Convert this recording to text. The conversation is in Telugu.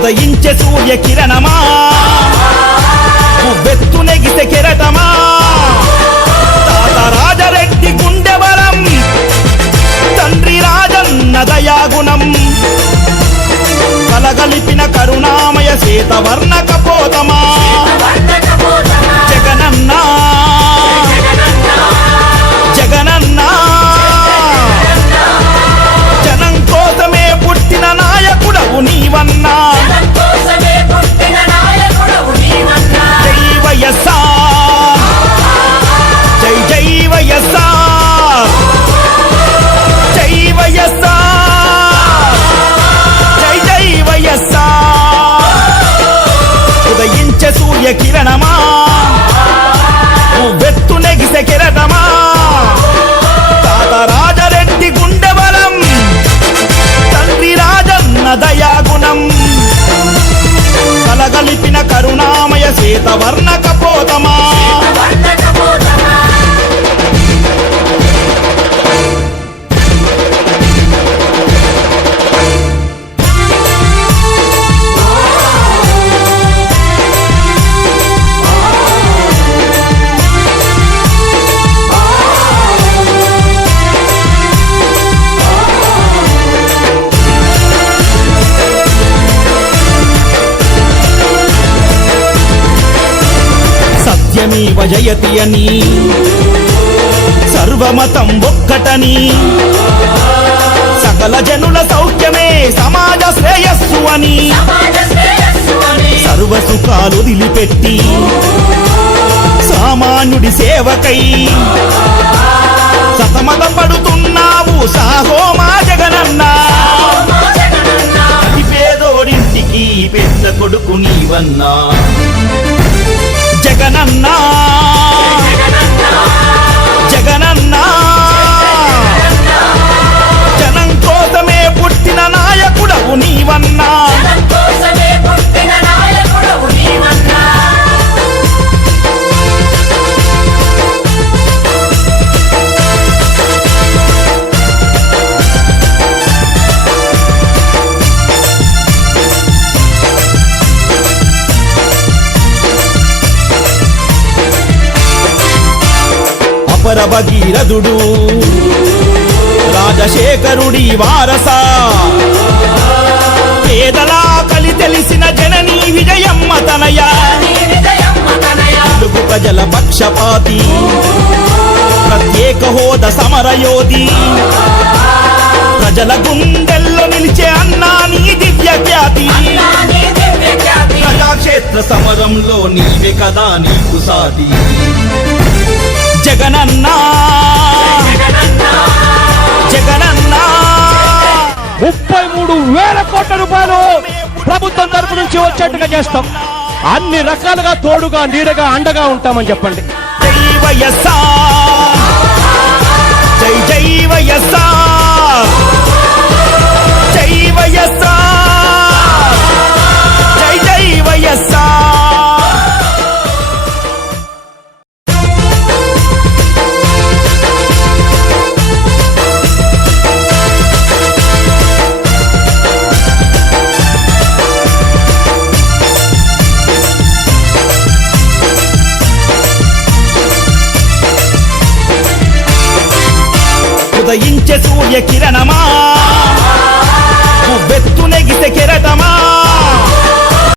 ఉదయించే సూర్య కిరణమా ఉవ్వెత్తు నెగిసే కెరటమా తాత రాజరెడ్డి గుండె బలం తండ్రి రాజన్న దయాగుణం కలగలిపిన కరుణామయ శ్వేతవర్ణ కపోతమా జగనన్నా జగనన్నా జనం కోసమే పుట్టిన నాయకుడవు నీవన్నా జై వైఎస్ఆర్ జై జై వైఎస్ఆర్ జై వైఎస్ఆర్ జై జై వైఎస్ఆర్ ఉదయించే సూర్య కిరణమా ఉవ్వెత్తు నెగిసే కెరటమా తాత రాజరెడ్డి గుండె బలం తండ్రి రాజన్న దయాగుణం కలగలిపిన కరుణామయ శ్వేతవర్ణ కపోతమా సత్యమేవ జయతి అని సర్వమతం ఒక్కటని సకల జనుల సౌఖ్యమే సమాజ శ్రేయస్సు అని సర్వ సుఖాలు వదిలిపెట్టి సామాన్యుడి సేవకై సతమత పడుతున్నావు సాహో మా జగనన్నా అతి పేదోడింటికి పెద్ద కొడుకు నీవన్నా జగనన్నా జగనన్నా జనం కోసమే పుట్టిన నాయకుడవు నీవన్నా అపర భగీరథుడు రాజశేఖరుడి వారస పేదల కలి తెలిసిన జననీ విజయమ్మ తనయ తెలుగు ప్రజల పక్షపాతి ప్రత్యేక హోదా సమరయోధి ప్రజల గుండెల్లో నిలిచే అన్నా నీ దివ్య ఖ్యాతి ప్రజాక్షేత్ర సమరంలో నీవే కదా నీకు సాటి జగనన్నా జగనన్నా 33,000 కోట్ల రూపాయలు ప్రభుత్వం తరపు నుంచి వచ్చేట్టుగా చేస్తాం. అన్ని రకాలుగా తోడుగా నీడగా అండగా ఉంటామని చెప్పండి. జై వైఎస్ఆర్ జై జై వైఎస్ఆర్ జై వైఎస్ఆర్ జై జై వైఎస్ఆర్ ఉదయించే సూర్య కిరణమా ఉవ్వెత్తు నెగిసే కెరటమా